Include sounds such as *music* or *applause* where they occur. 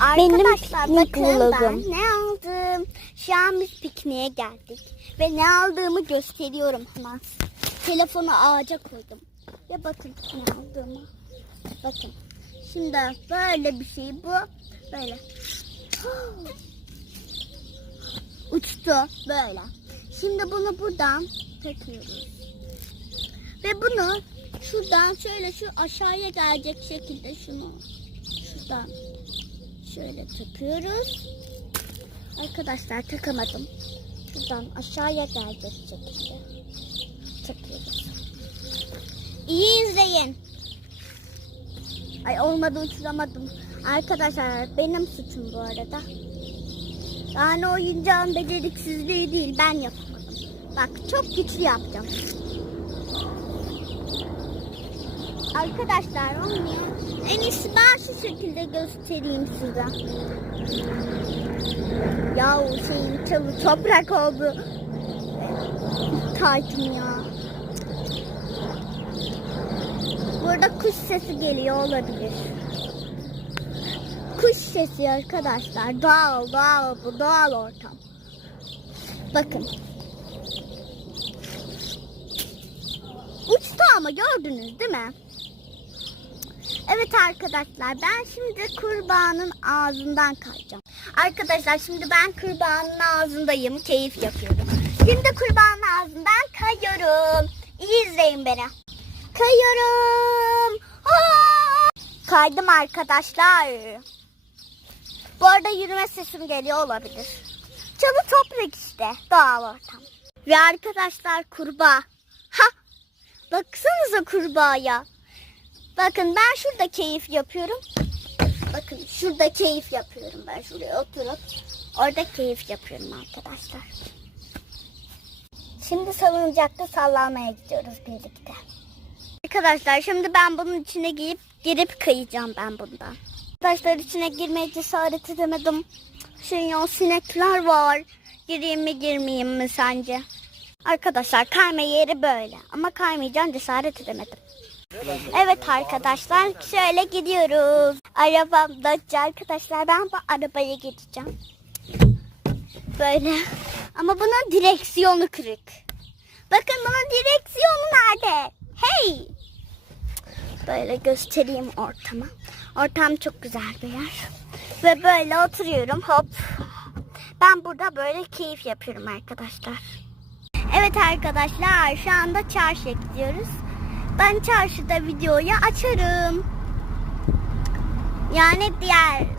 Benim Arkadaşlar piknik bakın vlogum. ben ne aldım. Şu an biz pikniğe geldik. Ve ne aldığımı gösteriyorum hemen. Telefonu ağaca koydum. Ve bakın ne aldığımı. Bakın. Şimdi böyle bir şey bu. Böyle. *gasps* Uçtu böyle. Şimdi bunu buradan takıyoruz. Ve bunu şuradan şöyle şu aşağıya gelecek şekilde şunu şuradan şöyle takıyoruz. Arkadaşlar takamadım. Şuradan aşağıya gelecek şekilde takıyoruz. İyi izleyin. Ay olmadı uçuramadım. Arkadaşlar benim suçum bu arada. Yani oyuncağın beceriksizliği değil ben yapamadım. Bak çok güçlü yapacağım. Arkadaşlar onu? En iyisi ben şu şekilde göstereyim size. Ya o şeyin çalı toprak oldu. Taytım ya. Burada kuş sesi geliyor olabilir. Kuş sesi arkadaşlar. Doğal, doğal bu doğal ortam. Bakın. Uçtu ama gördünüz değil mi? Evet arkadaşlar ben şimdi kurbağanın ağzından kayacağım. Arkadaşlar şimdi ben kurbağanın ağzındayım. Keyif yapıyorum. Şimdi kurbağanın ağzından kayıyorum. İyi izleyin beni. Kayıyorum. Kaydım arkadaşlar. Bu arada yürüme sesim geliyor olabilir. Çalı toprak işte. Doğal ortam. Ve arkadaşlar kurbağa. Ha! Baksanıza kurbağaya. Bakın ben şurada keyif yapıyorum. Bakın şurada keyif yapıyorum ben şuraya oturup. Orada keyif yapıyorum arkadaşlar. Şimdi salıncakta sallanmaya gidiyoruz birlikte. Arkadaşlar şimdi ben bunun içine giyip girip kayacağım ben bundan. Arkadaşlar içine girmeye cesaret edemedim. Şey ya sinekler var. Gireyim mi girmeyeyim mi sence? Arkadaşlar kayma yeri böyle. Ama kaymayacağım cesaret edemedim. Evet arkadaşlar şöyle gidiyoruz. Arabamda arkadaşlar ben bu arabaya gideceğim. Böyle. Ama bunun direksiyonu kırık. Bakın bunun direksiyonu nerede? Hey! Böyle göstereyim ortamı. Ortam çok güzel bir yer. Ve böyle oturuyorum hop. Ben burada böyle keyif yapıyorum arkadaşlar. Evet arkadaşlar şu anda çarşıya gidiyoruz. Ben çarşıda videoyu açarım. Yani diğer